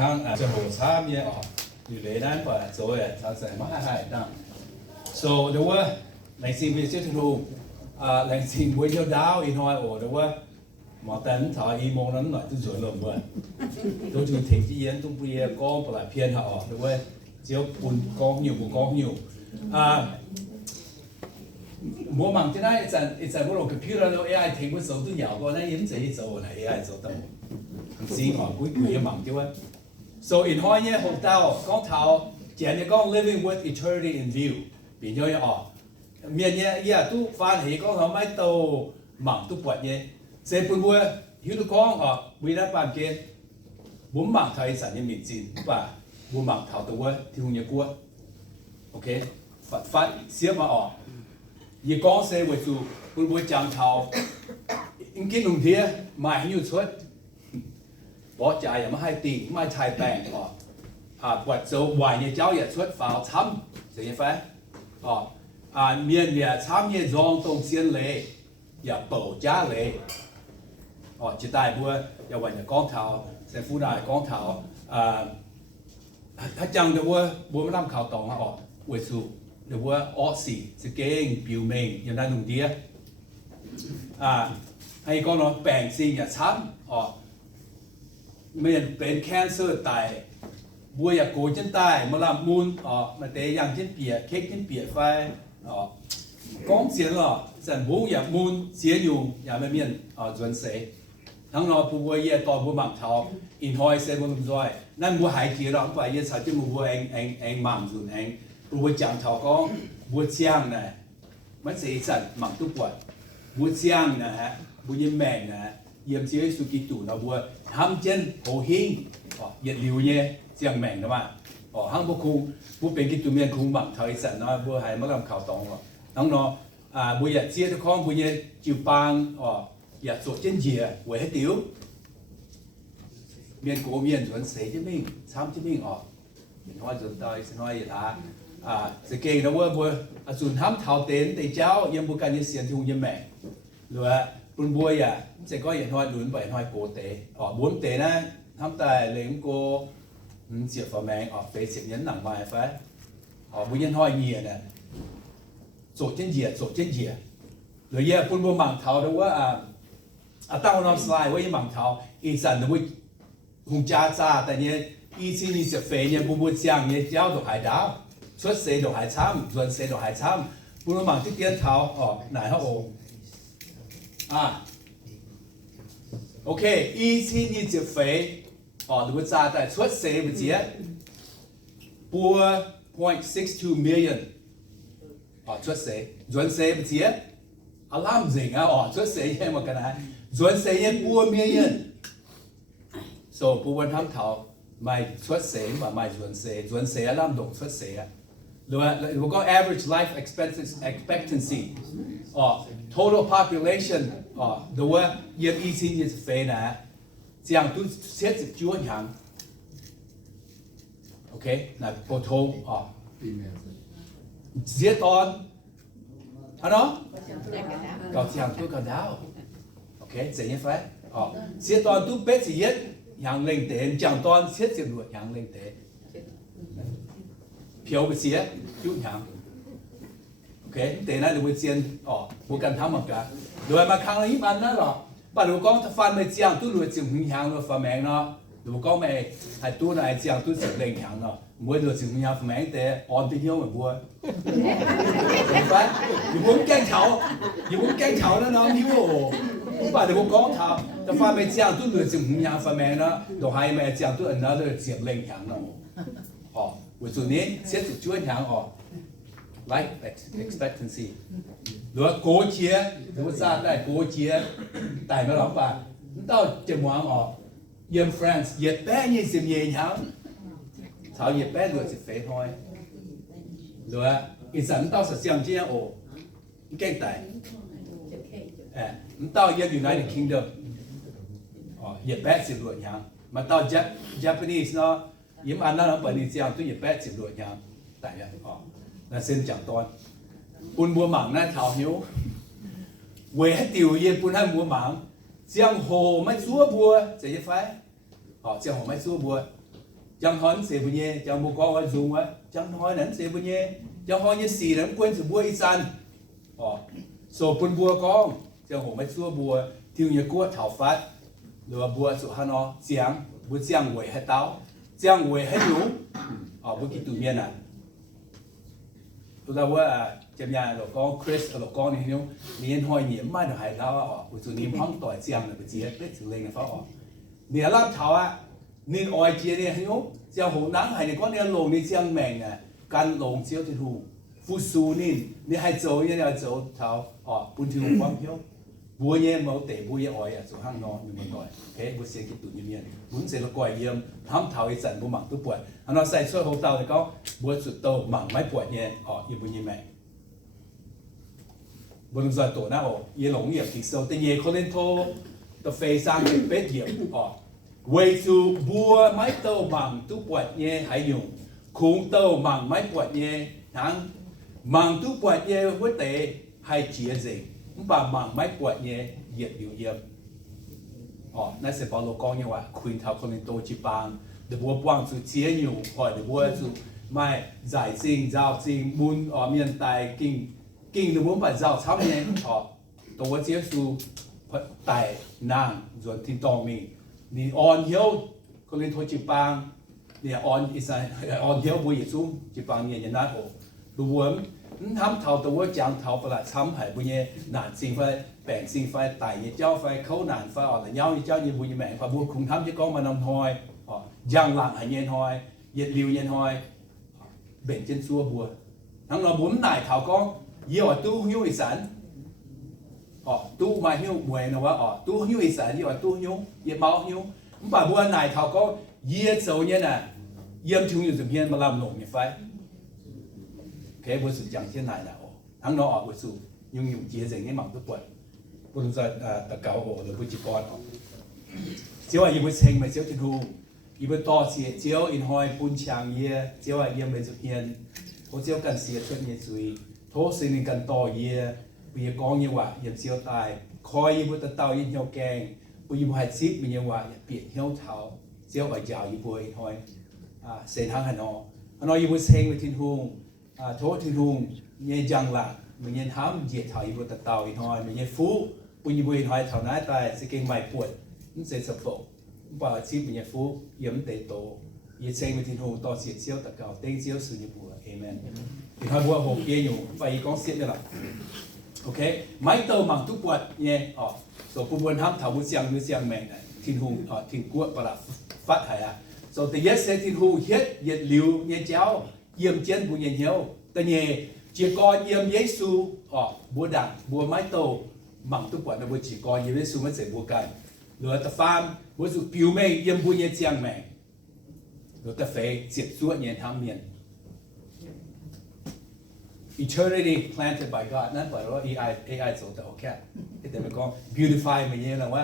hangจะหัวช้ามีอ๋ออยู่เลยนั้นป่ะโซ่ทางใส่มาให้ดัง so เดี๋ยวว่าในสิ่งที่จะถูกในสิ่งที่จะดาวอีน้อยโอ้เดี๋ยวว่าหมอแต่ถอยอีโมงนั้นหน่อยตัวสวยลงด้วยตัวถึงถึงที่ยันตุ้งเปียก้องปลายเพียนเขาออกเดี๋ยวว่าเจียวปุ่นก้องอยู่ก้องอยู่我忙现在在我个 computer 咯 AI 聽嗰手都有個，那影自己做係 AI 做得，先話鬼鬼忙啲喎。So in 開嘢學到講頭，淨係講 living with eternity in view，變咗哦，面嘢嘢都翻起講頭咪到忙都撥嘢，這半會要到講哦，為咗辦嘅，冇忙頭神嘅面前，吧，冇忙頭到喎，跳嘢過 ，OK， 發寫嘛哦。而講社會做會唔會漲頭？應該用啲賣要出，bỏ chạy mà hai tỷ mai chạy bèn vật dấu ngoài nhà cháu nhà xuất vào thăm thì như vậy miền nhà thăm nhà dòng tông xiên lệ nhà bầu giá lệ chỉ tại bữa nhà ngoài nhà con thảo sẽ phú đại con thảoถ้าจังเดี๋ยวบัวไม่ทำข่าวตองhọเวสุเดี๋ยวออสีสเก่งบิวเมงอย่างนั้นหนุ่มเดียให้ก็นอนแปลงสิ่งอย่าช้ำไม่เป็นแคนเซอร์ตายบัวอยากโกจนตายมาลำมูลมาเตะยังเช่นเปียเค้กเช่นเปียไฟก้องเสียงหรอสันบัวอยากมูลเสียอยู่อยากไม่เมียนจวนเสทั้งเราผู้บัวเย่ต่อบัวหมักเท้าอินหอยเซบัวนุ่มซอยนั่นบัวหายเกลียร์เราไปเย่สาวที่บัวเองหมักส่วนเองบัวจำเท้าก้องบัวเชียงนะมันเสียสันหมักทุกวันบัวเชียงนะฮะบัวยิ้มแมงนะเยี่ยมเสียสุกิตุนะบัวทำเช่นโหหิงเหยียดหลิวเนี่ยเสียงแมงนะว่าห้างบัวคุงบัวเป็นกิตุเมียนคุงหมักเท้าสันนะบัวหายมะลำข่าวตองว่ะน้องเนาะบัวอยากเสียทุกข้องบัวเนี่ยจิ๋วปางอยากสดเช่นเจี๋ยไว้ให้ติ๋วเมียนโกเมียนสวนเสยจะมิ่งช้ำจะมิ่งเห็นว่าจนตายสิน้อยอย่าสเก่งนะว่าบัวส่วนทำเท้าเต็นแต่เจ้ายังบุกันยังเสียนทุ่งยังแม่หรือว่าปุ่นบัวจะก็อย่างน้อยหนุนไปน้อยโกเตะบุญเตะนะทำแต่เลี้ยงโกเสียบฝาแมงเฟซเสียบยันหนังมาไฟบุญยันห้อยเงียนะสดเช่นเจี๋ยสดเช่นเจี๋ยหรือปุ่นบัวหมั่งเท้าด้วยว่าตั้งน้ำสไลด์ไว้หมั่งเท้าอีสันด้วยคงจ้าแต่เนี่ยอีที่นี่จะเฟยเนี่ยบุญเสียงเนี่ยเจ้าดอกหายดาวชุดเสดอกหายช้ำส่วนเสดอกหายช้ำบุญหมั่งที่เตี้ยเท้าไหนฮะโอเคอีที่นี่จะเฟยหรือว่าจ้าแต่ชุดเสดมันเจี๋ยปัว0.62 millionชุดเสดส่วนเสดมันเจี๋ยอารามสิงชุดเสดยังมากันนะส่วนเสดยังปัวเมียนso ปูวันทำเท้าไม่ชุดเสียมาไม่ส่วนเสียล่ำดงชุดเสียหรือว่าก็ average life expectancy total population หรือว่ายี่สิบเฟนะ这样都设置จุดอย่างโอเค那普通เสียตอนฮะเนาะก็这样都กันแล้วโอเคเสียยังไงเสียตอน都เป็ดเสียอย่างเล่งเตะจังตอนเสียจรวดอย่างเล่งเตะเพียวไปเสียยุ่งอย่างโอเคเตะนั้นดูเป็นเซียนบุกันทำเหมือนกันโดยมาครั้งละยี่ปันนั่นหรอป่ะดูกล้องถ้าฟันไม่เจียงตู้รวยจึงหึงหางรวยฟ้าแมงเนาะดูกล้องไม่ให้ตู้ไหนเจียงตู้เสียงเล่งหางเนาะมวยรวยจึงหึงหางฟ้าแมงแต่อ่อนไปเที่ยวเหมือนบัวเห็นปะอยู่บนแก้งเขาแล้วน้องยิ้ว把这个讲头，这方面讲都是正样方面呢，都还没讲都another 接领样了，为做呢，写是转样life expectancy， 如果过节，如果啥在过节，带没老板，到这忙，用 friends 也白也是也样，炒也白就是肥开，如果一阵到是相见更带。到United Kingdom 也80多样มา到 Japanese เนาะยิ้มอันนั้นเราเปิดดีเจียงตัว80多样แต่เนี่ยนั่นเส้นจังตอนปุ่นบัวหมังนั่นเท้าหิวเวให้ติวเย็นปุ่นให้บัวหมังเจียงโหไม่ซัวบัวจะยังไงเจียงโหไม่ซัวบัว chẳng hỏi sẽ bao nhiêu chẳng một con dùng á chẳng hỏi nắn sẽ bao nhiêu chẳng hỏi như xì nắn quên sự bùa ít san số quân bùa con chẳng hồ mấy xua bùa thiếu như cua thảo phát rồi bùa số hắn nó giang bùa giang quẩy hay táo giang quẩy hay nhú bùa kí tụ miên à tôi nóiว่าจำยาเราก็คริสเราก็นี่เนาะมีนหอยเหนียมมาเดี๋ยวให้เราอุจุนี้ห้องต่อยเสียงเลยไปเจี๊ยบเป็นสิ่งเล็กเขาเนี่ยรับเท้าอ่ะนี่ออยเจี๊ยเนี่ยเนาะเจ้าหัวนังให้เนี่ยก็เนี่ยลงนี่เจียงแมงอ่ะการลงเจียวที่ถูกฟูซูนี่ให้โจเนี่ยโจเท้าปุ่นที่หัวความเพี้ยวบัวเนี่ยมาเตะบัวออยอ่ะสุห้างนอนอยู่บนดอยเฮ้บัวเสียงกิตุ่นเยี่ยมบุญเสร็จแล้วก่อยเยี่ยมทำเท้าอีสันบัวหมักตัวปวดอันนั้นใส่ช่วยหัวเท้าเลยก็บัวสุดโตหมักไม่ปวดเนี่ยอยู่บนยี่แมงบนส่วนตัวน่าเยี่ยหลงเหยียบที่โซแต่เยี่ยคนเล่นโทตัวเฟย์สร้างเป็นเป็ดเหยียบเวทูบัวไม้โตหมังตู้ปวดเยี่ยหายอยู่คุ้งโตหมังไม้ปวดเยี่ยทั้งหมังตู้ปวดเยี่ยหัวเตะให้เจียสิมันป่าหมังไม้ปวดเยี่ยเหยียบอยู่เยี่ยมนั่นเสปอโลกองเนี่ยว่าควีนเท้าคนเล่นโตจีบังเดี๋ยวบัวปวางสุดเจียอยู่เดี๋ยวบัวสุดไม่จ่ายจริงเจ้าจริงมุนเมียนตายกิ่งkinh được muốn phải giàu sắm nhé tôi接触tại nàng rồi tin tòng mình ni on hiếu có lên thôi chỉ bằng ni on isa on hiếu vui gì xuống chỉ bằng nhẹ nhẹ nát ổ tôi muốn thăm thầu tôi chẳng thầu phải là sắm hay vui nhẹ nạn sinh phải bèn sinh phải tại như cháu phải khấu nạn phải là nhau như cháu như vui như mẹ phải buộc cùng thăm chứ có mà nằm thôi giang lặng hay nhẹ thôi nhiệt liều nhẹ thôi bèn chân xua bùa thằng nó muốn nải thảo con yêu tu hiếu ý sản tu mà hiếu mùi nào quá tu hiếu ý sản yêu tu hiếu yêu máu hiếu bà bữa này thảo có yêu sâu như nè yếm chungอยู่ hiền mà làm nổi như phải cái bữa sự chẳng thiên này là thằng nó bữa sự nhưng dùng chia sẻ cái mảng tốt quậy bữa giờ tất cả hồ rồi bữa chỉ con chiếu ai bữa xem mà chiếu thiên thu bữa to xịt chiếu in hoi bún chang ye chiếu ai yếm bên sự hiền có chiếu cần xịt cho như suy thố sinh nên cần to ye bây giờ con như vậy yếm chiếu tài khoi bữa tao yếm nhau kèn bây giờ hai ship bây giờ vậy biển hiếu thảo chiếu ở giàu như bữa in hoi sen hang hà nó yếm bữa xem với thiên hùng thố thiên hùng nghe rằng là mình nghe hám diệt thảo yếm bữa tao in hoi mình nghe phú bây giờ bữa in hoi thảo nái tài sẽ kinh mày buồn nó sẽ sập tổ và ship mình nghe phú yếm tệ tổ yếm xem với thiên hùng to xịt chiếu tất cả tên chiếu sự như bữa amen thì hai bữa hộp kia nhiều vậy con xịt được ok máy tơ bằngทุกวันเนี่ยso ผู้บริหารทำมือเสียงแมงเนี่ยทิ้งหูทิ้งกวดประหลาดฟัดหายso แต่ยัดเส้นทิ้งหูเฮ็ดยัดหลิวเนี่ยเจ้าเยี่ยมเจียนบุญเหี่ยวแต่เนี่ยเจียกอเยี่ยมเยซูบัวดังบัวไม้โตบังทุกวันนะบัวจีกอเยี่ยมเยซูไม่เสร็จบัวกันเหลือแต่ฟาร์มบัวสุผิวแมงเยี่ยมบุญเจียงแมงเหลือแต่เฟยเสียบส่วนเนี่ยทำเมียนeternity planted by God นั่นแปลว่า AI 做得 OK แต่มันก็ beautify มันเนี่ยนะว่า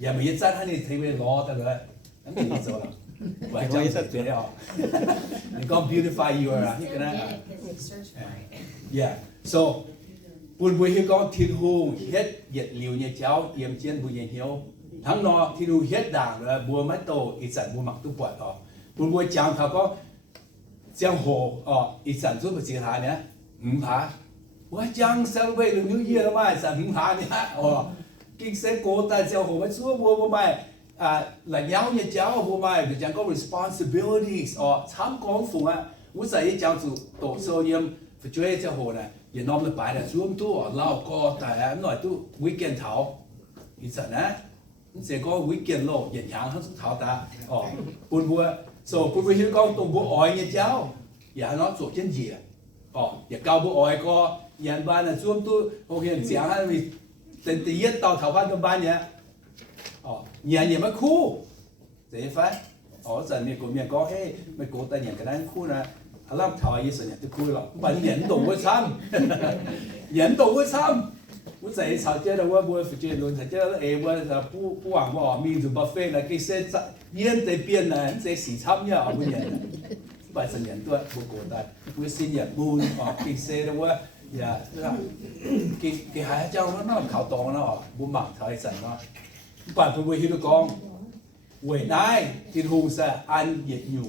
อย่ามายึดมั่นให้ในที่เป็นล้อแต่เลยนั่นเป็นที่สุดแล้วไว้จังสุดเลยมันก็ beautify you อะไรนี่ก็นะ yeah so ปุ่นบุญที่ก็ทิ้งหูเฮ็ดเหยียดหลิวเนี่ยเจ้าเยี่ยมเจียนบุญเหี่ยวทั้งนอที่ดูเฮ็ดด่างเลยบัวไม้โตอีสันบัวหมักตุ้ปวดปุ่นบัวจางเขาก็เจียงโหอีสันสุดประสิทธิภาพเนี่ยhả? Ủa chăng celebrate được New Year mà sản hả nhá? Kinh sẽ cố ta gieo hồ mấy xua vô mày là nhau như cháu vô mày thì chẳng có responsibilities tham con phụng muốn dạy cháu chủ tổ sơ yếm phải chơi gieo hồ này giờ nom là bài là xuống tu lao co tại nói tu weekend thảo ý sản á sẽ có weekend lộ hiện hàng hết thảo ta buồn bùa buồn bùa hiếu con tụng bùa ỏi như cháu giờ nó做真嘢อย่าเกาบุอ้อยก็ยันบ้านน่ะช่วงตู้โอเคเสียงให้มีเต็มตีเย็ดเตาเถาพันตัวบ้านเนี่ยเนี่ยไม่คู่เสียไฟสันเนี่ยกูเนี่ยก็ไม่กูแต่เนี่ยก็ได้คู่นะฮัลโหลถอยยี่สิบเนี่ยจะคู่หรอกบันเหรียญตกไว้ซ้ำเหรียญตกไว้ซ้ำ我在炒街的我不会不接论，炒街的我不往我民主不费了，给些烟在边呢，这洗参呀不烟。bài sinh nhật tôi buổi cổ đại buổi sinh nhật buồn kinh xe đó quá dạ cái hai cháu nó khảo tòng nó buổi mặc thời sản nó bạn tôi buổi hiểu được con buổi nay thì hùng sẽ ăn nhiệt nhủ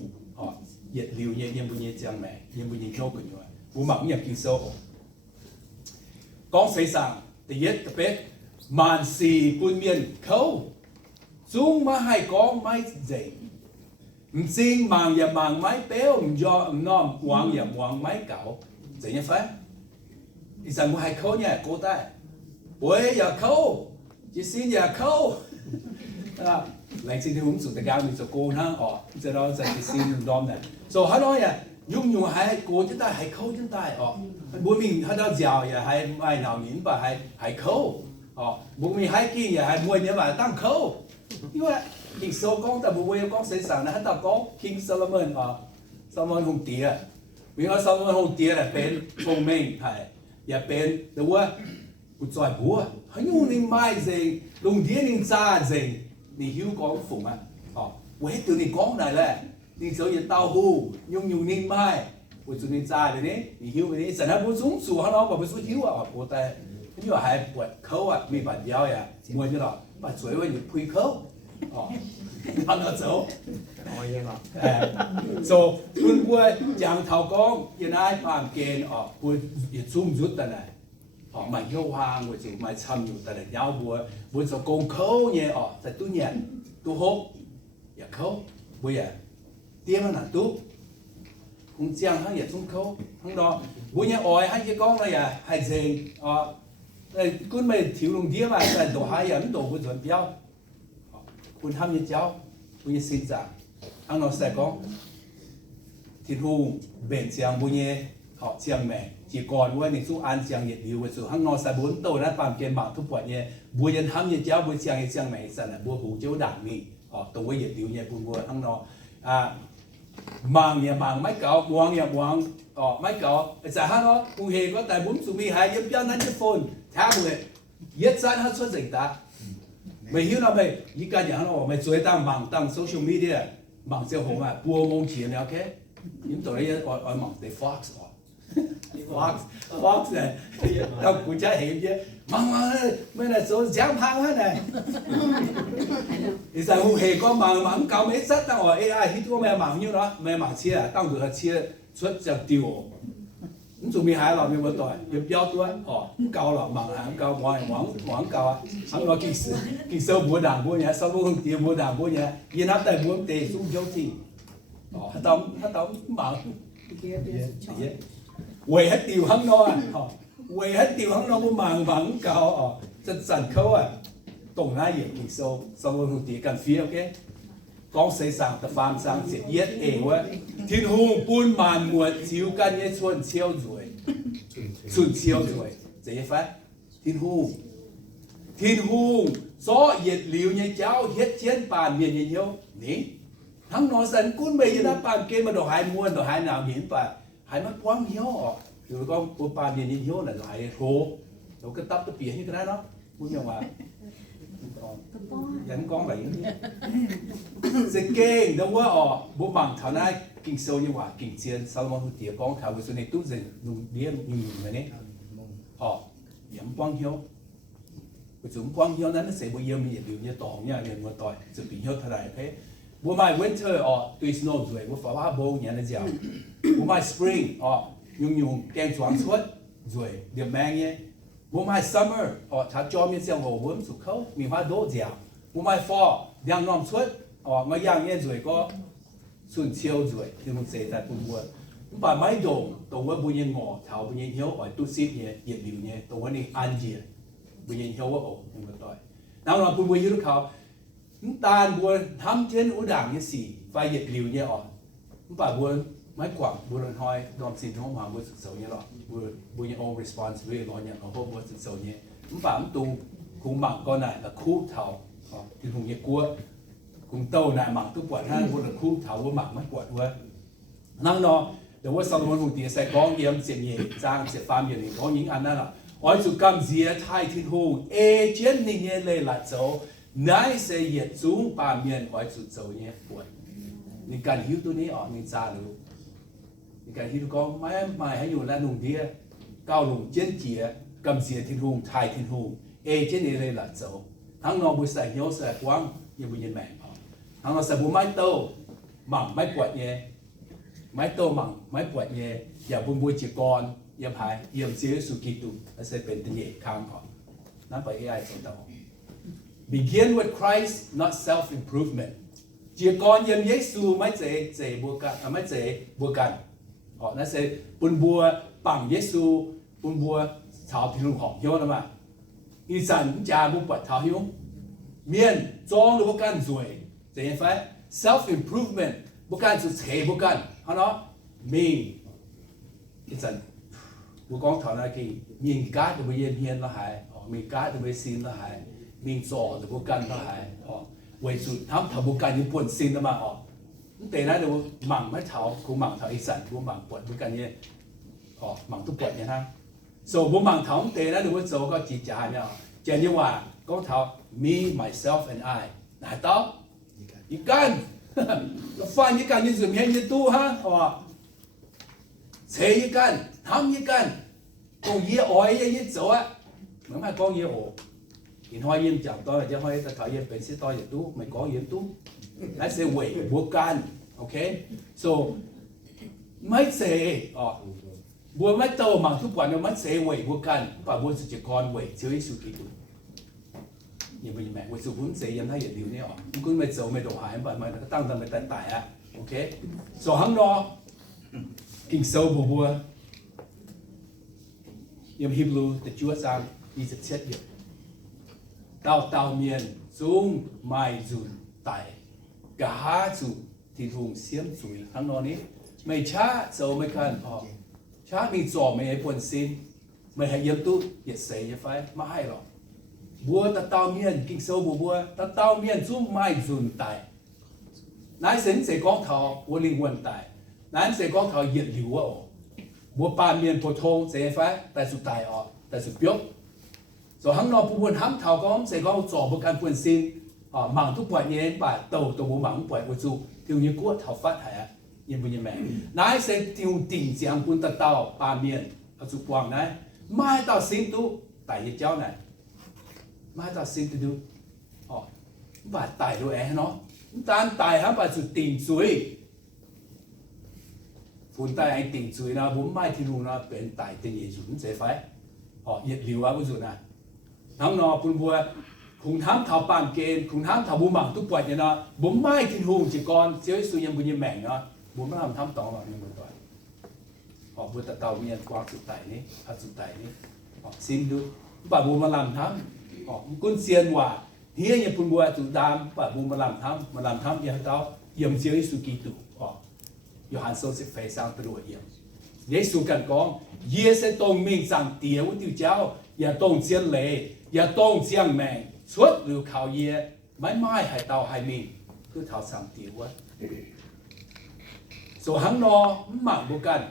nhiệt liều nhẹ nhàng bùi nhẹ chẳng mẹ nhẹ bùi nhẹ khâu của nhau bùi mặc nhẹ kinh sâu con xây sang thì yết tập bếp màn xì bùi miền khâu chúng mà hai con máy dậy xin màng và màng máy béo do nòm quăng và quăng máy cậu dậy nhé phải thì rằng hai khâu nha cô ta bùi giờ khâu chỉ xin giờ khâu lại xin hướng sự cao mình sẽ cô ha giờ đó sẽ xin đom này rồi hắn nói à dùng hai cô chúng ta hai khâu chúng ta bố mình hắn đó giàu ya hai ai nào nhìn và hai khâu bố mình hai kia ya hai mua nhớ và tăng khâu như vậy kinh số con ta bố con sẽ sản là hắn ta có King Solomon Solomon hùng tía vì nó Solomon hùng tía là bên thông minh hay ya bên đúng không bút giỏi búa hắn dùng ninh mai gì lùng đĩa ninh xa gì你hiểu講服啊？我喺度你講嚟咧，你所以豆腐用你買，我做你炸嘅呢，你曉嘅呢？神係冇種樹喺度，我冇種曉啊，我但係因為係撥口啊，未辦了呀，冇咗咯，把嘴我要配口，按到走，我應啦，so คุณบัวจางเท่ากองยันไอ้ปามเกณฑ์บัวอย่าซุ่มยุดแต่ไหนมาเยี่ยวหางบัวจิมาทำอยู่แต่ไหนยาวบัวจะโกงเขาเนี่ยแต่ตู้เนี่ยตู้หกอย่าเขาบัวอย่าเตี้ยมันหนาตู้คงเจียงให้อย่าซุ่มเขาทั้งดอกบัวเนี่ยอ่อยให้ยี่กองเลยอย่าให้เซงคุณไม่ถิวลงเตี้ยมาแต่ตัวหายอย่ามันตัวบัวส่วนเดียวคุณทำยี่เจ้าบัวเนี่ยสิ้นจากทั้งนอกใส่กองที่ทุ่งเบ่งเสียงบัวเนี่ยเชียงใหม่chỉ còn với những số an giang nhiệt liều với số hàng nọ sẽ bốn tàu đã làm kiện bảng thu quạt nhé bùa nhân ham nhiệt giáo bùa chiang mày sẽ là bùa hủ chiếu đảng mì tàu với nhiệt liều nhé bùa hàng nọ màng nhà màng máy cào buông nhà buông máy cào sẽ hàng nọ bùa hề có tài bốn số mi hai giúp cho nó chiếc phone thả bùa yết san hết xuất dịch ta mày hiểu nào mày những cái nhà hàng nọ mày chơi tăng màng tăng social media màng siêu hồng à bùa mông tiền ok những tàu ấy ở màng để Fox Fox này, đâu cũng trái hiện chứ, mà mấy này số giảm phao hết này, thì sao không hề có mà không cao mấy sách tao hỏi AI hít có mẹ mảng như đó, mẹ mảng chia à, tao được chia xuất cho tiêu, cũng chuẩn bị hai lần như vậy rồi, nhập giao tôi, cao là mảng hàng cao, mảng cao à, hắn nói kinh sâu bùa đảng bùa nhà, sau bùa không tiền bùa đảng bùa nhà, yên áp tại bùa tề xuống dấu gì, hát tông mảng, quay hết tiêu hắn nó quay hết tiêu hắn nó có mảng cao rất sẵn khâu tổng na hiện kinh sâu sau đó hùng tí cần phía ok con xây sang tập phàm sang sẽ yết eo thiên hùng buôn màn muộn chiếu căn nhé xuân chiêu rồi dễ phát thiên hùng gió nhiệt liều nhé cháu hết chiến bàn miền nhé nhau ní hắn nói sẵn cún bây giờ đã bàn kia mà đồ hai muôn đồ hai nào hiến và hai mắt quang hiếu rồi con của bà nhìn hiếu là lại hồ rồi cái tóc cái biển như cái đó muốn nhau mà dẫn con vậy sẽ kênh đâu quá bố bằng thảo này kinh sâu như quả kinh chiến sau đó một tiếng con thảo với số này tốt dần dùng điên nhìn vậy đấy dẫn quang hiếu với chúng quang hiếu nó sẽ bây giờ mình điều như tỏng nha liền một tỏi sự bị hiếu thay thế bố mai winter tuy snow rồi bố phá hoa bông nhà nó dẻo bố mai spring nhung kem choáng suốt rồi điểm mang nhé bố mai summer thả cho miếng xeo hồ vốn sụt khâu miếng hoa đỗ dẻo bố mai fall đang nằm suốt mà yang nhé rồi có xuân chiêu rồi thì mình sẽ tại buồn buồn bà máy đồng tổ với bùi nhiên ngỏ thảo bùi nhiên hiếu ở tu ship nhé nhiệt liều nhé tổ với này an diệt bùi nhiên hiếu ở nhưng mà tôi nào là bùi hiếu khảo tàn buồn thăm trên ủ đảng như xì vai nhiệt liều nhé bà buồn máy quảng buồn hỏi đom xin không hoàng buồn sự xấu nhé đó buồn như all responsibility nói nhận ở hôm buồn sự xấu nhé bà tu cùng mạng con này là khu thảo thì cùng nhiệt cua cùng tàu này mạng tu quạt ha buồn là khu thảo buồn mạng máy quạt buồn năng nó đểว่า Solomon หงตีใส่กองเยี่ยมเสียงเย่จางเสียฟาร์มอย่างนี้กองยิงอันนั้นล่ะอ้อยสุกำเสียไทยทิ้งหงเจนนี่เนี่ยเลยละโจนายเสียเหยียดสูงป่าเมียนอ้อยสุดโจเนี่ยปวดในการหิวตัวนี้มีจ้าหรือในการหิวกองไม่ให้อยู่แล้วหนุ่มเดียก้าวลงเจนเจียกำเสียทิ้งหงไทยทิ้งหงเจนนี่เลยละโจทั้งนองบุษย์เหี่ยวใส่กว้างยังบุญยังแมงทั้งเราใส่บุไม้โตหมั่งไม้ปวดเนี่ย máy tô mặn máy quạt nhẹอย่าบุญบุญจีกรอย่าพายเยี่ยมเสียสุกิตุและจะเป็นตัวเหตุข้างก่อนนั่นไปAI สอนต่อ begin with Christ not self improvement จีกรเยี่ยมเยซูไม่เจบัวกันไม่เจบัวกันอ๋อนั่นจะบุญบัวปังเยซูบุญบัวชาวพิรุณหอมเยอะนะมาอีสันจาบุปผาเท้าหิวเมียนจองหรือว่าการสวยจะเห็นไหม self improvement บุการสุดเฉยบุการเขาเนาะมีอีสันบุกองถอนอะไรกี่มีการ์ดตัวเย็นเฮียนละหายมีการ์ดตัวซีนละหายมีจอตัวบุการละหายไว้สุดทำถ้าบุการยิ่งปวดซีนละมาแต่นั้นเดี๋ยวหมั่งไม่เท้าคูหมั่งเท้าอีสันคูหมั่งปวดบุการเนี่ยหมั่งทุกปวดเนี่ยนะso บุมั่งเท้าแต่นั้นเดี๋ยวโซก็จีจ่าเนี่ยเจนยี่ว่าก็เท้า me myself and I ไหนเต้าอีกันฟังอีกันยิ่งสุดเห็นยิ่งตู้ฮะเฉยอีกันทำอีกันตรงยี่อ้อยยี่โจ้อะเหมือนไม่ก้องยี่โอกินหอยยิ่งจับตัวจะหอยตะขายิ่งเป็นสิตัวยิ่งตู้ไม่ก้องยิ่งตู้นั่นเสียเว่ยบวกกันโอเค so ไม่เฉยบัวไม่โตหมั่งทุกวันเราไม่เสียเว่ยบวกกันป่าบัวสุจิกรเว่ยเฉยสุกิตุยังไม่แม่เว่ยสุขุนเสียยังให้อย่างเดียวเนี่ยมันก็ไม่โตไม่โดดหายไปมันก็ตั้งแต่ไม่ตายอะโอเค so ข้างนอกกินโซ่บัวยังฮิบลูแต่ชั่วซางมีจะเช็ดอยู่เต่าเมียนสูงไม่จุนไตกะหาจุที่ทุ่งเสียมสุยข้างนอกนี้ไม่ช้าโซ่ไม่คันช้ามีจอไม่ให้ปนซินไม่ให้เยี่ยมตู้เหยียดเสียไฟไม่ให้หรอกบัวเต่าเมียนกินโซ่บัวเต่าเมียนสูงไม่จุนไตนายเสียงเสียกองเท้าวัวลิงวันไตนั้นเสียกองเท้าเหยียดหลิวบัวปานเมียนโพทงเสียไฟแต่สุดตายแต่สุดเปียกส่วนข้างนอกผู้บนห้ำเท้าก็เสียก็จ่อบุกันปนซินหมั่งทุกปล่อยเย็นป่าตัวบัวหมั่งปล่อยบัวจูที่นี้กู้เท้าฟัดหายยังบุญยังแม่นายเสียที่ติ่งเสียงปุ่นตะเต่าปานเมียนเอาจุกวางนายไม่ต่อซินตู้ไต่ยี่เจ้าไหนไม่ต่อซินตู้ดูบาดไต่ดูเนาะตานไต่ฮะบาดสุดติ่งสวยฝุ่นไต่ไอ้ติ่งสวยนะผมไม่ที่รู้นะเป็นไต่ติ่งยี่สุนเสียไฟเหยียดหลิวว่าบุญนะน้องนอปุ่นบัวคงทำเท้าปานเกณฑ์คงทำเท้าบุหมั่งทุกปล่อยเนี่ยนะผมไม่ที่รู้จีกรเสียสุยังบุญยังแม่งเนาะผมไม่ทำต่อมาในมือต่อยบุตรเต่าเมียนกวางสุดไต่นี้พัดสุดไต่นี้ซิมดูป่าบุมาลำทำกุนเซียนว่าเฮียยังปุ่นบัวสุดดามป่าบุมาลำทำยังเต้าเยี่ยมเสียสุกิตุยูฮันโซสิเฟย์สร้างตัวเยี่ยมเยซูกันกองเยสตรงมิ่งสั่งเตี๋ยวติวเจ้าอย่าตรงเสียนเล่อย่าตรงเสียงแมงสวดหรือข่าวเย่ไม่ให้เต่าให้มิ่งคือเท้าสั่งเตี๋ยวส่วนหังนอหมั่งบุกัน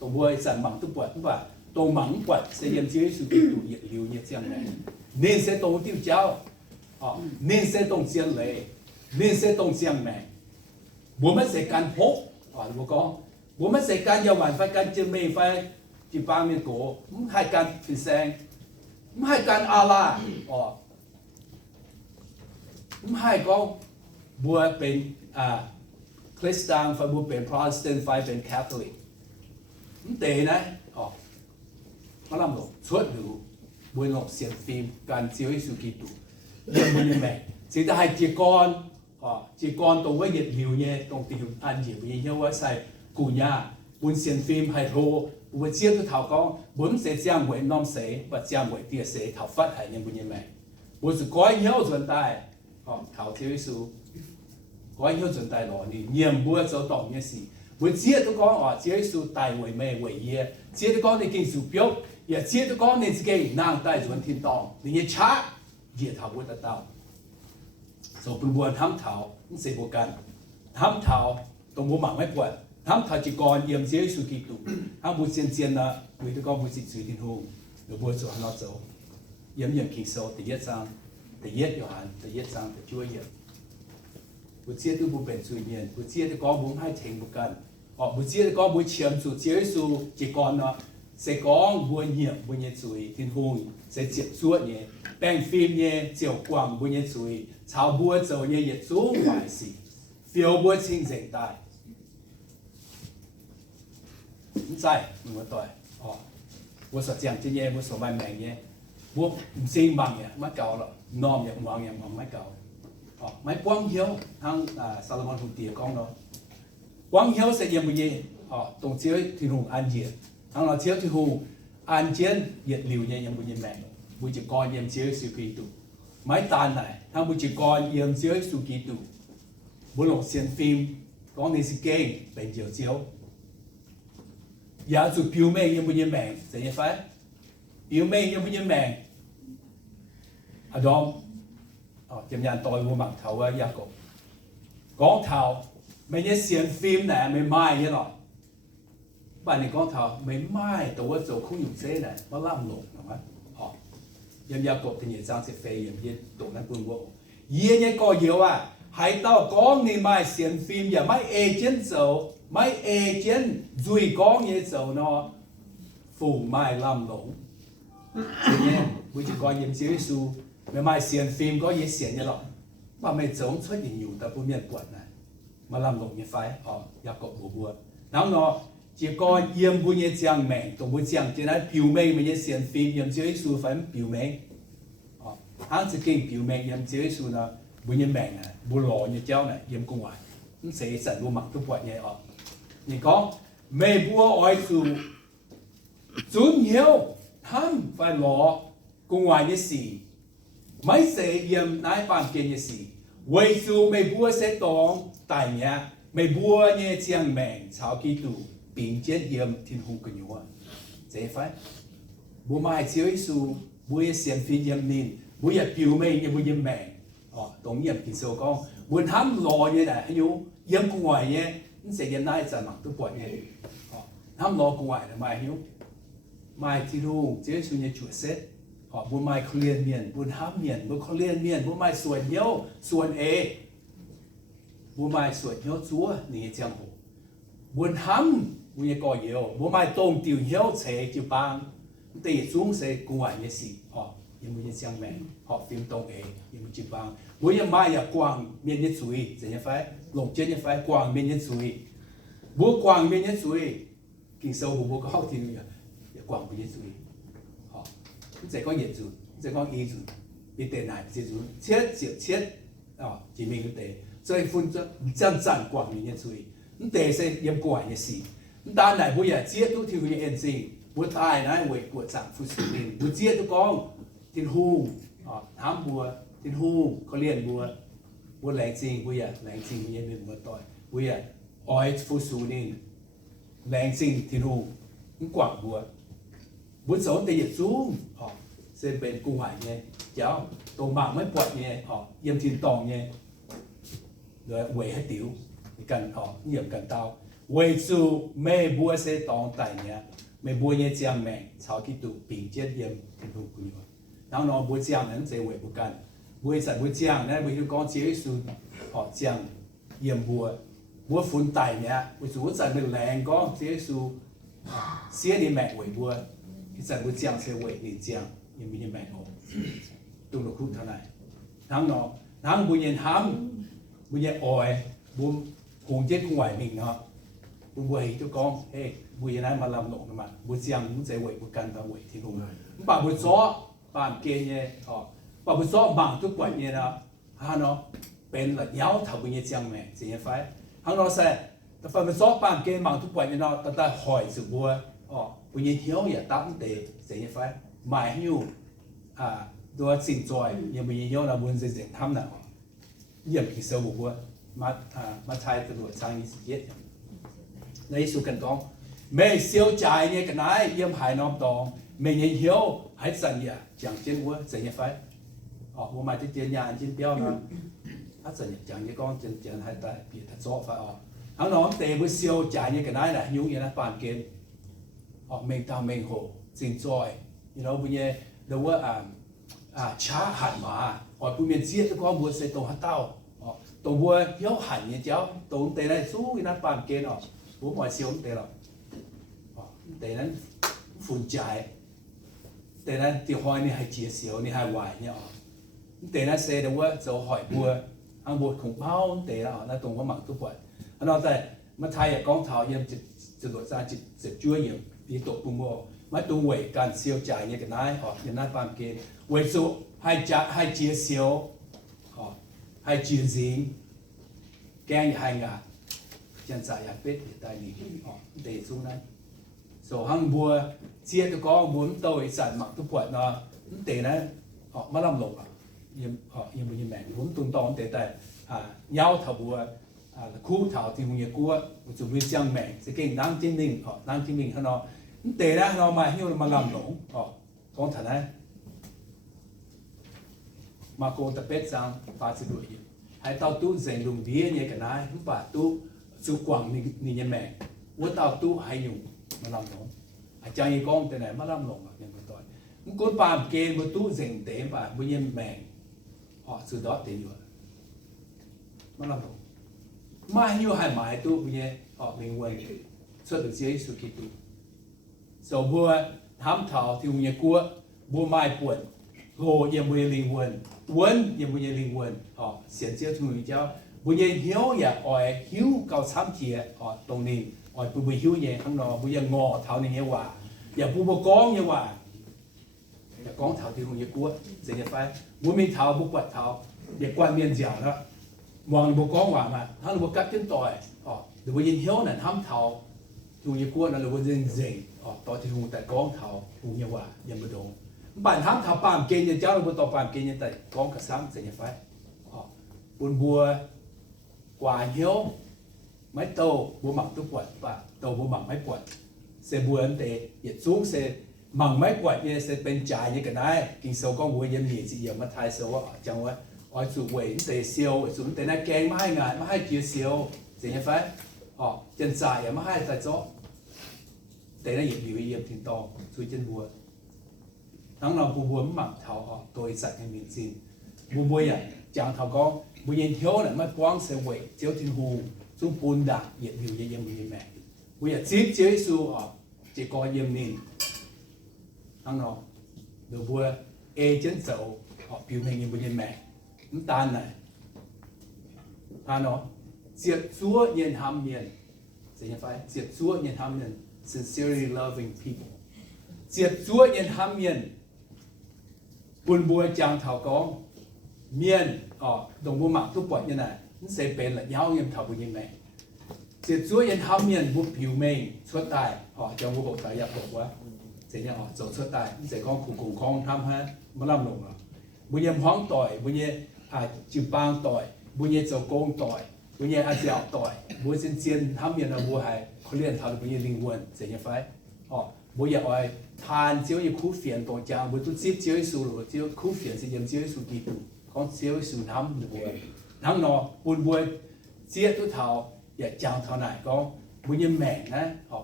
ตัวบัวสั่นหมั่งตุปวดว่าตัวหมั่งปวดเสียมเสียสุกิตุเหยียดหลิวเหยียดเสียงแมงเน้นเสียตรงติวเจ้าเน้นเสียตรงเสียงเล่เน้นเสียตรงเสียงแมงบัวไม่เสียการพกบัวก็บัวไม่เสียการยาวหวานไฟการเจมีไฟจีปางเมียนโกไม่ให้การผิดแสงไม่ให้การอาลาไม่ให้ก็บัวเป็นคริสเตียนไฟบัวเป็นพรอตสแตนต์ไฟเป็นคาทอลิกมันเตะนะมาลำหลงชดดูบัวหลงเสียงฟิล์มการเสียวสุกิตุยังบัวยังไงสิ่งที่ให้จีกรจีกรตรงว่าเหยียดหิวเนี่ยตรงตีอันเหยียบเนี่ยว่าใส่กูญ่าบุญเสียงฟิล์มไฮโทรบุญเสียงตัวเท้าก็บุญเสียงหวยน้อมเสียบัดเสียงหวยเตี้ยเสียเท้าฟัดหายยังบุญยังไงบุญสุก้อยเหี้ยวจนตายเท้าเที่ยวสูก้อยเหี้ยวจนตายหล่อนี่เยี่ยมบัวเจ้าตองเนี่ยสิบุญเสียตัวก็เที่ยวสูตายหวยแม่หวยเย่เสียตัวก็ในกินสุเปียวอย่าเสียตัวก็ในสเกยนางตายจนทิ้งตองนี่ช้าเหยียดเท้าบัวตะเต้าส่วนบัวทำเท้าเสียบกันทำเท้าตรงบัวหมักไม่ปวดทำทาจิกรเยี่ยมเสียสุกิตุทำบุญเซียนนะบุญตะกอนบุญสิสุยทิ้งหงหรือบัวสวนนอโซเยี่ยมคิงโซแต่เย็ดซังแต่เย็ดอยู่หันแต่เย็ดซังแต่ช่วยเยี่ยมบุญเสียตัวบุญเป็นสุยเนียนบุญเสียตะกอนบุญให้เทงบุกันบุญเสียตะกอนบุญเฉียมสุเสียสุจิกรนะเสกองบุญเยี่ยมบุญเยี่ยสุยทิ้งหงเสเจ็บสวดเนี่ยแป้งฟิล์มเนี่ยเจียวกวางบุญเยี่ยสุยชาวบัวเจ้าเนี่ยเยี่ยสูงไหวสิเฟียวบัวชิงเสียงตาย在我对哦，我所讲这些我所卖命嘅，我唔先忙嘅，乜搞咯，น้อม嘅忙嘅忙乜搞，哦，咪光曉，ทั้งซาโลมอนฮูเตีย講咯，光曉是嘢乜嘢，哦，當朝天空安熱，ทั้งเราเช้า天空安熱熱流嘢嘢乜嘢命，每隻乾嘢朝數幾度，咪但係，ทั้ง每隻乾嘢朝數幾度，每落線 film 講你是驚變朝朝。也做表面有冇嘢命，成日快。表面有冇嘢命？阿當，哦，點樣代護盲頭啊一個，講頭咪嘢上 film 呢，咪賣嘢咯。但係講頭咪賣到一做空用車呢，我諗唔落係咪？哦，有一個嘅嘢爭食費，有嘢讀緊半個，嘢一個要啊，係到講你賣上 film 又賣 agent 做。mấy agent duy có như dầu nó phủ mai làm lũng thế nên bây giờ coi những chiếu su mấy mai xiên phim có gì xiên như lọ mà mấy giống xuất hiện nhiều ta cũng miền quận này mà làm lũng như phải gia cột bùa bùa nó chỉ coi yếm bùa như chàng mèn tổng bùa chàng chỉ nói biểu mê mà như xiên phim yếm chiếu su phải biểu mê hắn sẽ kinh biểu mê yếm chiếu su nó bùa như mèn này bùa lọ như cháu này yếm cung ngoài nó sẽ sản bùa mặcทุกวันnhư vậy你講未播愛做准要他快攞公外嘅事，咪寫驗乃辦件嘅事，為做未播寫當大嘢，未播嘢將命炒基督並且驗天空嘅牛啊，這塊冇買少一數，冇嘢先飛驗面，冇嘢表面嘅冇嘢命，當驗其實講冇他攞嘢嚟要驗公外嘢。sẽ hiện nay giờ mặc tôi quậy này, ham lo quậy là mai hiếu, mai thì thu chế suy nghĩ chuột xét, họ buôn mai clean miền, buôn ham miền, buôn clean miền, buôn mai xuân hiếu, xuân ế, buôn mai xuân hiếu chúa, nè giang hồ, buôn ham, buôn ye coi hiếu, buôn mai tông tiêu hiếu chế tiêu bang, tỷ xuống sẽ quậy như gì, họ, nhưng buôn ye giang mẹ, họ phim tông ế, nhưng buôn tiêu bang, buôn ye mai ya quang miền nhất suy, sẽ như phải. Lồng trên như phải quàng bên nhân suy, bố quàng bên nhân suy, kinh sâu bố có học thì quàng bên nhân suy, họ sẽ có nhiệt dùn, sẽ có ý dùn, ý tệ này sẽ dùn, chết, chỉ mình cái tệ, rồi phun cho chân quàng bên nhân suy, tệ sẽ yếm quàng như gì, ta này bố giờ chết tu thiếu như en gì, bố thai này quậy của chẳng phụ sự mình, bố chết tu con, thiên hu, hám bùa, thiên hu có liền bùa. Bố lãnh sinh bây giờ lãnh sinh bây giờ mình mới tội bây giờ oi phu su nên lãnh sinh thiên hùng cũng quảng bố sống tại nhiệt xuống họ sẽ bên cung hải nhé cháu tổ mạng mới quậy nhé họ yếm thiên tòng nhé rồi quậy hết tiểu cần họ nhiệm cần tao quậy su mê bua sẽ tòng tại nhé mê bua nhé giang mẹ cháu khi tụ bình chết yếm thiên hùng của nhau nó bua giang nó sẽ quậy bua cần bùi sản bùi giang này bùi con chế su họ giang yếm bùa phun tài nhá bùi su sản mình lẹng con chế su xía đi mẹ quậy bùa cái sản bùi giang sẽ quậy đi giang yếm bùi mẹ ngô tụ lục khúc thằng này thằng bùi nhiên hám bùi nhiên ỏi bùi cùng chết cùng ngoài mình nó bùi quậy cho con hey bùi nhiên này mà làm nộn mà bùi giang cũng sẽ quậy bùi căn và quậy thì cùng bà bùi gió bà kia nhé và bữa sau bằngทุกวันเนี่ยนะฮะเนาะเป็นหลักยาวถ้าบุญเจียงแม่สิ่งนี้ไฟฮังเราใส่แต่ฟังบอสปังเกมbằngทุกวันเนี่ยเนาะแต่หอยสุบัวบุญเหี่ยวอย่าตั้งเตะสิ่งนี้ไฟหมายหิ้วตัวสิ่งจอยยังบุญเหี่ยวนะบุญสิ่งทำนะเยี่ยมที่เซลบัวมาใช้ตำรวจทางนี้สิเย็ดในสุกันกองไม่เสียวใจเนี่ยกันไหนเยี่ยมหายน้อมตองไม่เหี่ยวหายสัญญาจังเจ้าวัวสิ่งนี้ไฟbố mày trên nhà trên béo nó hát giờ nhập chẳng như con trên hai tay bị thật rõ phải hắn nói tệ với siêu chạy như cái này là nhúng như là bàn kiến mình tao mình hồ xin rồi bây giờ đâu có chá hẳn mà bố mình giết cái con bố sẽ tổ hát tao tổ bố hiếu hẳn như cháu tổ tệ này số như là bàn kiến bố mọi siêu tệ rồi tệ này phun chạy tệ này tiêu hoài này hay chia siêu này hay hoài nhá tệ nó xe đâu á dấu hỏi bùa ăn bột khủng bao tệ là nó tùng có mảng tốt vậy nó tại mà thay con thảo yếm จะตัวซาจิตเสร็จช่วยอย่างที่ตัวปุ่มโมไม่ตัวเวการเซียวจ่ายเนี่ยกันได้อ๋ออย่างนั้นความเกณฑ์เวสุให้จะให้เจียเซียวอ๋อให้เจียซิงแกงให้งาจันสายเป็ดตายนี่อ๋อเตะสู้นั้นโซ่หังบัวเจียตัวก้องบุญโตอีสันหมักทุกปวดเนาะเตะนะอ๋อมาลำหลงอ่ะยังอ๋อยังไม่ยังแม่ผมตุนตองเตะแต่ยาวถัวบัวคู่เท่าที่มึงอย่ากลัวมึงจะวิ่งจังแม่จะเก่งนั่งจิ้งนิ่งอ๋อนั่งจิ้งนิ่งข้างนอกเตะนะเรามาให้เรามาลำหลงอ๋อกองฐานนะมาโกตะเป็ดสังฟาสิดุยให้เต้าตู้เซนลุงเบี้ยเนี่ยกันนะทุกบาทตู้สุกวางนี่ยังแม่ว่าเต้าตู้ให้อยู่มาลำหลงอาจารย์ยี่กองแต่ไหนมาลำหลงอ่ะยังไม่ต่อยมึงคนปามเกณฑ์ว่าตู้เซนเตะป่ะบุญยังแม่อ๋อสุดยอดเตะอยู่มาลำหลงมาให้อยู่ให้หมายตู้บุญยังอ๋อมีเงินสุดที่สุดคิดตู้สมบัวทำเท่าที่มึงยังกลัวบัวไม้ปวดโหยังบุญยังลิงวนยังบุญยังลิงวนอ๋อเสียเจ้าทุนเจ้าบุญยังหิวอย่าอ่อยหิวเกาซ้ำเทียอ๋อตรงนี้อ่อยปุบหิวยังข้างนอกบุญยังงอเท่านี้ว่าอย่าปุบก้องยังว่าอย่าก้องเท่าที่มึงยังกลัวเสียไปบุญมีเท่าบุปวดเท่าอย่ากวนเมียนเจียวนะมองบุก้องว่ามาถ้าเราบุกัดจนต่อยอ๋อหรือบุญยังหิวนั่นทำเท่าทุนยังกลัวนั่นหรือบุญยังเจ๋งต่อที่หูแต่ก้องเท้าหูยังว่ายังไม่โดนบ้านทำเท้าปามเกณฑ์ยังเจ้าเราต่อปามเกณฑ์ยังแต่ก้องกระซ้ำเสียไฟบุญบัวกว่าเหี้ยวไม่โตบัวหมักตุกปวดป่ะโตบัวหมักไม่ปวดเสบัวเตะเหยียดสูงเสหมักไม่ปวดเนี่ยเสเป็นจ่ายยังกันได้กินโซ่ก้องบัวยังมีสิอย่างมาทายโซ่ว่าจังว่าอ้อยสุเวยเตะเซียวสุนเตะนักแกงไม่ให้งานไม่ให้เจียวเซียวเสียไฟจันจ่ายไม่ให้แต่โซ่แต่ได้หยิบอยู่เยี่ยมถึงตองช่วยเจนบัวทั้งเราบัวหมักเท้าออกตัวสัตว์ยังมีสินบัวอย่างจางเท้าก็บัวเย็นเที่ยวน่ะไม่กว้างเสียเวยเจียวถึงหูซุ้มปูนดักเหยียบอยู่เยี่ยมมีแม่บัวอย่างซีเจียวสู้ออกเจีกอเยี่ยมนี่ทั้งเราเดี๋ยวบัวเอเจนเสาออกผิวแม่ยังบัวเย็นแม่น้ำตาลไหนท่านเนาะเสียดซัวเย็นทำเย็นเสียไฟเสียดซัวเย็นทำเย็นsincerely loving people เสียดซัวเย็นทำเมียนบุญบัวจางเถากองเมียนดงบัวหมักทุกปอดยังไงนั่นเสเป็นละยาวยังเถาบุญยังไงเสียดซัวเย็นทำเมียนบุผิวเมงชดตายจางบัวบอกตายอยากบอกว่าเสียยังโจชดตายเสียของขู่ของทำฮะมาล่ำลงบุญยังห้องต่อยบุญยังจิบปางต่อยบุญยังเจ้าโกงต่อยบุญยังอาเจียวต่อยบัวเซียนทำเมียนบัวหายเขาเรียนทำบุญยังลิงวนเสียยังไฟบัวอยากเอาทานเจียวยังคู่เฟียนตรงจางบัวตุ้ซิบเจียวสูหรือเจียวคู่เฟียนสิยังเจียวสูกี่ตัวของเจียวสูน้ำหรือบัวทั้งนอบุญบัวเจียวตุ้เท้าอยากจางเท่าไหนก็บุญยังแม่งนะ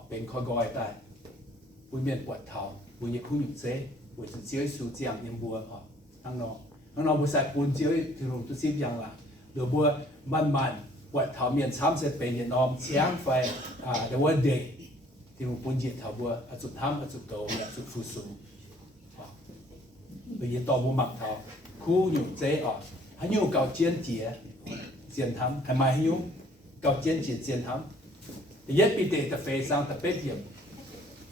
เป็นคอยกอยแต่บุญเมียนปวดเท้าบุญยังคู่หยุดเซ่บัวเจียวสูเจียงยังบัวทั้งนอบัวใส่ปูนเจียวถึงลงตุ้ซิบยังละเดี๋ยวบัวมันปวดเท้าเมียนช้ำเสร็จเป็นยันอมเชียงไฟเดี๋ยววันเดย์ที่มันปุ่นเจียเท้าบัวจุดทำจุดโตเนี่ยจุดฟูสูหรือยันต่อบัวหมักเท้าคู่หยุ่งเจ๊ให้ยุ่งเก่าเจียนเจียนทำให้มาให้ยุ่งเก่าเจียนเจียนทำยัดปีเตะตะเฟซังตะเป็ดเหี่ยม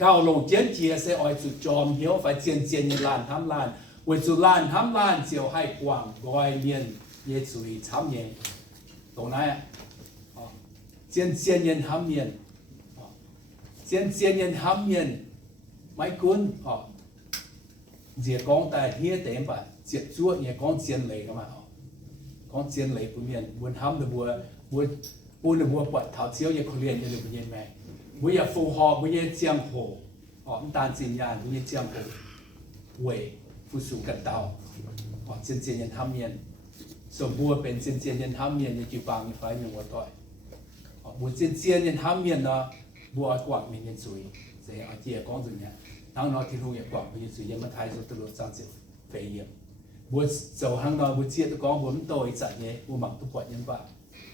เก่าลงเจียนเจียเสียอ้อยจุดจอมเหี้ยวไฟเจียนยันลานทำลานวันจุดลานทำลานเจียวให้กว้างรอยเมียนเยสุยช้ำเย็นตรงนั้นเจียนยันทำเมียนเจียนยันทำเมียนไม่คุ้นเจียกองแต่เฮียเต็มป่ะเจียชั่วเนี่ยกองเจียนเลยก็มากองเจียนเลยปุ่นเมียนบัวทำเดือบัวปูนเดือบัวปวดเท้าเชี่ยวยังคนเรียนยังเดือปุ่นเย็นแม่บัวอยากฟูหอบัวเย็นเจียงโหน้ำตาลสินยานบัวเย็นเจียงโหเว่ยฟูสูกันเตาเจียนยันทำเมียนสมบัวเป็นเจียนยันทำเมียนยังจีบางยังไฟยังวัวต่อยบัวเจียนยันทำเมียนเนาะบัวกวาดมีเงินสวยเสียเจียก้อนตัวเนี้ยทั้งนอที่รู้อย่างกวาดมีเงินสวยยังมาไทยสุดตลอด30 ปีเยี่ยมบัวเจ้าทั้งนอบัวเจียตัวก้อนบัวมันโตอีกสัตว์เนี้ยบัวหมักตัวกวาดยังป่ะ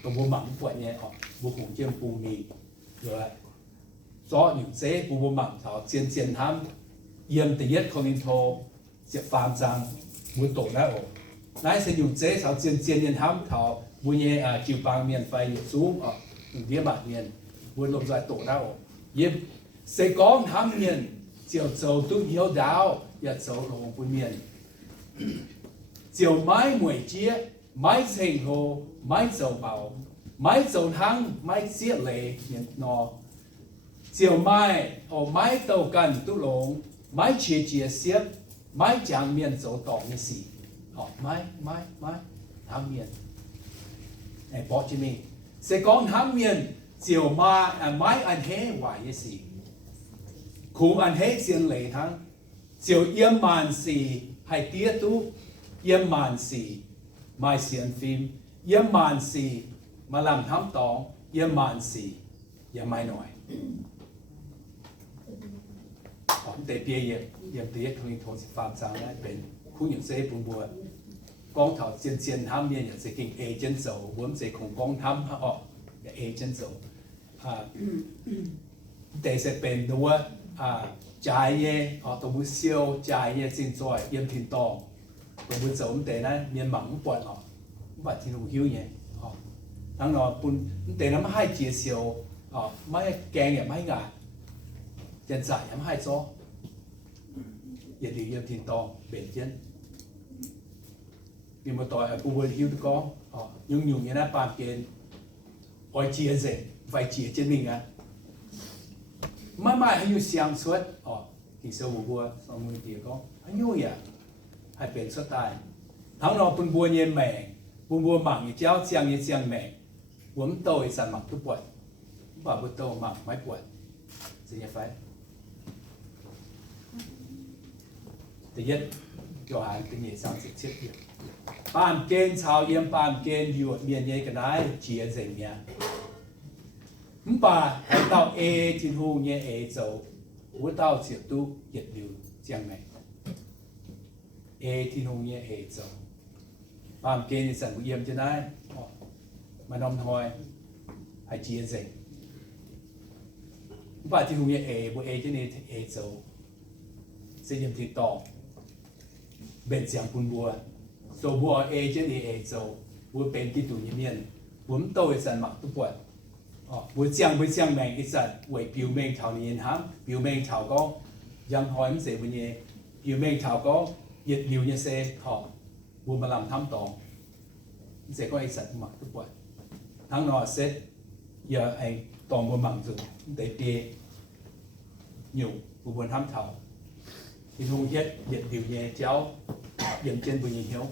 ตัวบัวหมักกวาดเนี้ยบัวหงเจียมปูมีเยอะซออยู่เซ่บัวหมักเขาเจียนทำเยี่ยมแต่ยัดคอมมินโทเจ็บฟาร์มจังบัวโตแล้วนายเสียอยู่เซ่เขาเจียนยันทำเขาบัวเนี้ยจิวปางเมียนไฟสูงเดียบาดเมียนบัวลมใจโตแล้ว yếm sẽ có ham miền chiều dầu tu hiếu đạo ya dầu lòng bùn miền chiều mái mùi chia mái thành hồ mái dầu bảo mái dầu thang mái chia lệ miền nọ chiều mai ở mái tàu cần tu lồng mái chia chia xếp mái chẳng miền dầu tỏ như gì họ mái ham miền này bỏ cho mình sẽ có ham miền chiều mái anh hé hoài như gì cùng anh hé xiên lệ thang chiều yếm màn xì hay tía tu yếm màn xì mai xiên phim yếm màn xì mà làm thám tỏ yếm màn xì yếm mai nóiผมแต่เปียยังเปียคงทนฟาร์มสางได้เป็นคู่อย่างเซ่ปุ่มบัวกองเถาเซียนเซียนทำเนี่ยอย่างเซ่กิงเอเจนต์โซ่ผมเซ่คงกองทำฮะอ๋ออย่างเอเจนต์โซ่แต่เซ่เป็นตัวจ่ายเย่อ๋อตัวมือเซียวจ่ายเย่สินซอยเยี่ยมถิ่นตองตัวมือโซ่แต่นั้นเมียนหมังปวดอ๋อบัดที่หูหิวเนี่ยอ๋อทั้งนอปุ่นแต่นั้นไม่ให้เจียเซียวอ๋อไม่แกงอย่างไม่งาchân giải em hai số giờ thì em thiên to bền chân nhưng mà tội ở khu vực hiu có nhưng nhiều như là bàn kiện oi chia rẻ phải chia trên mình à mãi hay sáng suốt thì sâu bùa xong rồi thì có hay nhiều vậy hay bền suốt tài thằng nó bùn bùa như mẹ bùn bùa mảng như chéo chiang như chiang mẹ uống tôi sản mặc tốt quậy và bữa tôi mặc máy quậy gì như vậy第一就係跟嘢生食切嘅，班見炒鹽班見肉面嘢嘅奶煮成嘅，咁把係到 A 天空嘢 A 做，我到時都熱料醬味 A 天空嘢 A 做，班見成個鹽嘅奶，mà nông thôi係煮成，咁把天空嘢 A 部 A 嘅嘢 A 做，食鹽鐵多。bên giang bùn bùa, số bùa A trên A số bùa bên cái tủ như miền, bùn tàu cái sản mặc tụ bùa, bùa giang mèn cái sản, với biểu mèn thảo nhiên hám, biểu mèn thảo có, giang hỏi mình sẽ bùa nhẹ, biểu mèn thảo có, nhiệt nhiều như xe họ, bùa mà làm thăm tòng, sẽ có cái sản mặc tụ bùa, thằng nọ sẽ giờ anh tòng bùa mặn dùng để bia nhiều bùa thăm thảo. thì hùng hết điện điều nhẹ cháu điện trên bùi nhẹ hiếu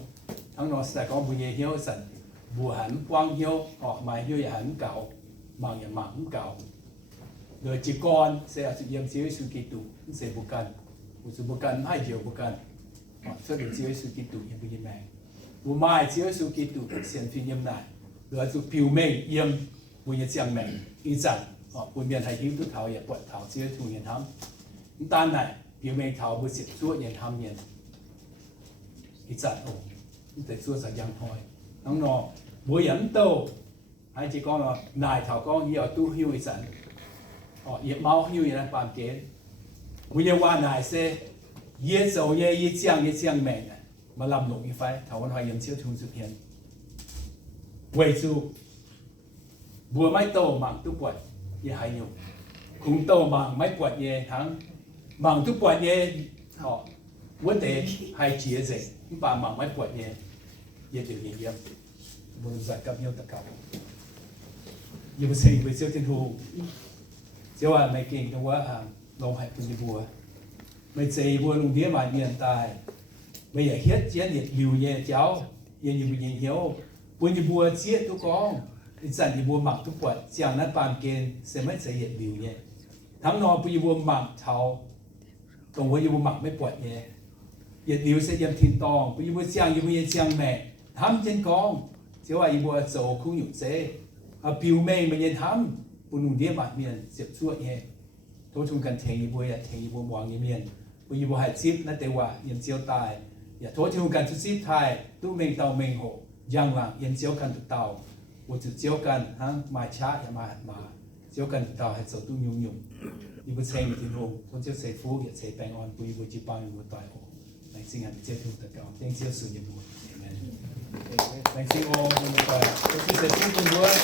thằng nó sẽ có bùi nhẹ hiếu sẵn bùa hắn quang hiếu họ mà hiếu là hắn cạo bằng nhà mảng cạo rồi chỉ con sẽ sự yếm xíu sự kỳ tụ sẽ bukan hai chiều bukan họ sẽ được xíu sự kỳ tụ yếm bùi nhẹ mẹ bùa mai xíu sự kỳ tụ xiên phi yếm này rồi sự piu mê yếm bùi nhẹ chiang mẹ ý rằng họ bùi miền hay hiếu tức thảo yếm bọt thảo xíu thu hiền hám tan này biểu面頭會食咗人冚人，其實第做實樣開，咁我每人都喺只講咯，奶頭講以後都囂一陣，葉貓囂人扮嘅，每日話奶些，嘢做嘢一將命嘅，咪冧落一塊，頭我係人少通出片，為住每咪刀盲都掘，也係用，cùng刀盲咪掘嘢ทั้งmảng tu quạt nhé họ vấn đề hay chia sẻ bà mảng máy quạt nhé về điều gì vậy một giải cấp nhau tất cả nhưng mà xây với siêu thiên hồ chứ là mấy kinh trong quá lòng hạnh cùng đi bùa mấy xây bùa lùng đĩa mà miền tài bây giờ hết chiến liệt liều nhẹ cháu yên như bình hiếu bùa như bùa chết tu con dần thì bùa mảng tu quạt chẳng nát bàn kên sẽ mất xây hiện liều nhẹ thắng nọ bùa mảng thảoตรงว่าอยู่หมักไม่ปวดเนี่ยอย่าดิ้วเสียยำทินตองไปอยู่บนเชียงอยู่บนเชียงแม่ทำเช่นกองเสียว่าอยู่บนโซ่คุ้งอยู่เสียผิวแม่มันยังทำปุ่นนุ่งเดียบาดเมียนเสียบชั่วเนี่ยโทษทุนกันเทงอยู่บนเทงอยู่บนวางเมียนไปอยู่บนหายซิปนั่นแต่ว่ายังเจียวตายอย่าโทษทุนกันทุกซิปไทยตู้เมงเตาเมงโหยังหลังยังเจียวกันทุกเตาว่าจุดเจียวกันทั้งมาช้าอย่ามาเจียวกันทุกเตาให้โซ่ตู้ยุ่งอีบุเซงที่รู้คนเจ้าเสฟฟูอย่าเสแปงออนปุยบุจิปังอยู่ตายโอ้ในสิ่งที่เจ้าถูกตะเกาเจ้าเจ้าสุญญบุในสิ่งโอ้บุตรก็ที่เสฟฟูคุณด้วย